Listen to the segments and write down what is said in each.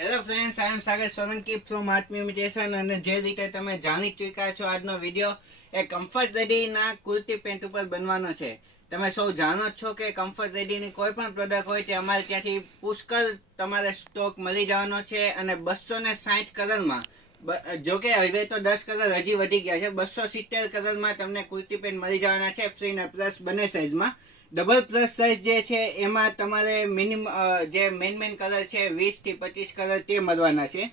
Hello friends, I am Sagar Solanki from art imitation. અને જે રીતે તમે જાણી ચૂક્યા છો, આજનો વિડીયો એ કમ્ફર્ટ રેડીના કુર્તી પેન્ટ ઉપર બનવાનો છે. તમે સૌ જાણો જ છો કે કમ્ફર્ટ રેડીની કોઈ પણ પ્રોડક્ટ હોય તે અમારે ત્યાંથી પુષ્કળ તમારે સ્ટોક મળી જવાનો છે. અને 260 કલરમાં, જોકે હવે તો 10 કલર હજી વધી ગયા છે, 270 કલરમાં તમને કુર્તી પેન્ટ મળી જવાના છે, ફ્રી ને પ્લસ બંને સાઇઝમાં. ડબલ પ્લસ સાઇઝ જે છે એમાં તમારે મિનિમમ જે મેન કલર છે 20 થી 25 કલર તે મળવાના છે.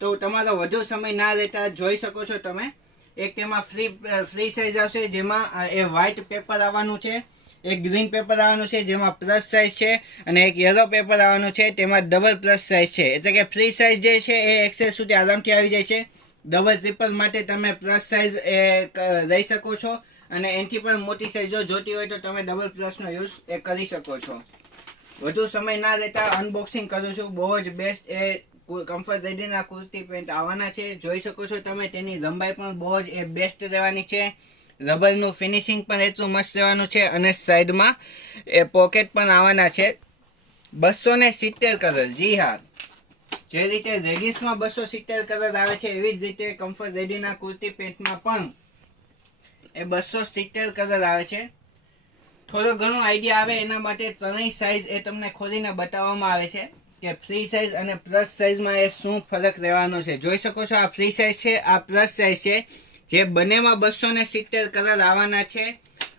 તો તમારો વધુ સમય ના લેતા જોઈ શકો છો તમે. એક તેમાં ફ્રી સાઇઝ આવશે, જેમાં એ વ્હાઇટ પેપર આવવાનું છે, એક ગ્રીન પેપર આવવાનું છે જેમાં પ્લસ સાઇઝ છે, અને એક યલો પેપર આવવાનું છે તેમાં ડબલ પ્લસ સાઇઝ છે. એટલે કે ફ્રી સાઇઝ જે છે એ એક્સેલ સુધી આરામથી આવી જાય છે. ડબલ ટ્રિપલ માટે તમે પ્લસ સાઇઝ એ લઈ શકો છો, અને એનાથી પણ મોટી સાઇઝ જો જોતી હોય તો તમે ડબલ પ્લસનો યુઝ એ કરી શકો છો. વધુ સમય ના લેતા અનબોક્સિંગ કરું છું. બહુ જ બેસ્ટ એ કમ્ફર્ટ રેડીના કુર્તી પેન્ટ આવવાના છે. જોઈ શકો છો તમે, તેની લંબાઈ પણ બહુ જ એ બેસ્ટ રહેવાની છે. રબરનું ફિનિશિંગ પણ એટલું મસ્ત રહેવાનું છે, અને સાઈડમાં એ પોકેટ પણ આવવાના છે. 270 કલર, જી હા, જે રીતે રેગીસમાં 270 કલર આવે છે એવી જ રીતે કમ્ફર્ટ રેડીના કુર્તી પેન્ટમાં પણ એ 270 કલર આવે છે. થોડો ઘણો આઈડિયા આવે એના માટે ત્રણેય સાઇઝ એ તમને ખોલીને બતાવવામાં આવે છે કે ફ્રી સાઇઝ અને પ્લસ સાઇઝમાં એ શું ફરક રહેવાનો છે. જોઈ શકો છો, આ ફ્રી સાઇઝ છે, આ પ્લસ સાઇઝ છે, જે બંનેમાં 270 કલર આવવાના છે.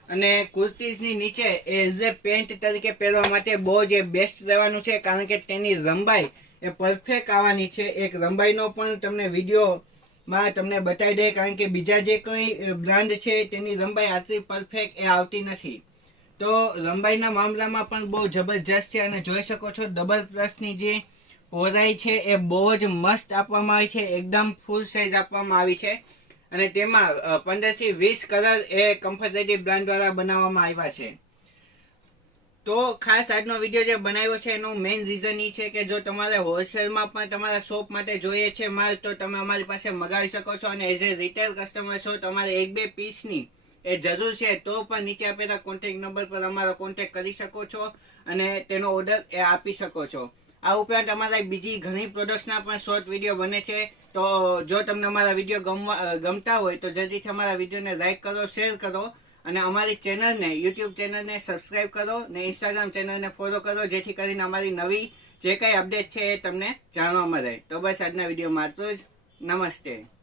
અને કુર્તીઝની નીચે એઝ એ પેન્ટ તરીકે પહેરવા માટે બહુ જ બેસ્ટ રહેવાનું છે, કારણ કે તેની લંબાઈ એ પરફેક્ટ આવવાની છે. એક લંબાઈનો પણ તમને વિડીયોમાં તમને બતાવી દે, કારણ કે બીજા જે કોઈ બ્રાન્ડ છે તેની લંબાઈ આટલી પરફેક્ટ એ આવતી નથી. તો લંબાઈના મામલામાં પણ બહુ જબરજસ્ત છે. અને જોઈ શકો છો ડબલ પ્લસની જે પહોળાઈ છે એ બહુ જ મસ્ત આપવામાં આવી છે, એકદમ ફૂલ સાઇઝ આપવામાં આવી છે. અને તેમાં 15 થી 20 કલર એ કમ્ફર્ટ રેડી બ્રાન્ડ દ્વારા બનાવવામાં આવ્યા છે. તો ખાસ આજનો વિડીયો જે બનાવ્યો છે એનું મેઇન રીઝન એ છે કે જો તમારે હોલસેલમાં પણ તમારા શોપ માટે જોઈએ છે માલ, તો તમે અમારી પાસે મગાવી શકો છો. અને એઝ એ રિટેલ કસ્ટમર છો, તમારે 1-2 પીસની એ જરૂર છે તો પણ નીચે આપેલા કોન્ટેક્ટ નંબર પર અમારો કોન્ટેક્ટ કરી શકો છો, અને તેનો ઓર્ડર એ આપી શકો છો. આ ઉપરાંત અમારા બીજી ઘણી પ્રોડક્ટ્સના પણ શોર્ટ વિડીયો બને છે. તો જો તમને અમારા વિડીયો ગમતા હોય તો જલ્દીથી અમારા વિડીયોને લાઇક કરો, શેર કરો, અને અમારી ચેનલને, યુટ્યુબ ચેનલને સબસ્ક્રાઈબ કરો, ને ઇન્સ્ટાગ્રામ ચેનલને ફોલો કરો, જેથી કરીને અમારી નવી જે કંઈ અપડેટ છે એ તમને જાણવા મળે. તો બસ આજના વિડીયોમાં આટલું જ. નમસ્તે.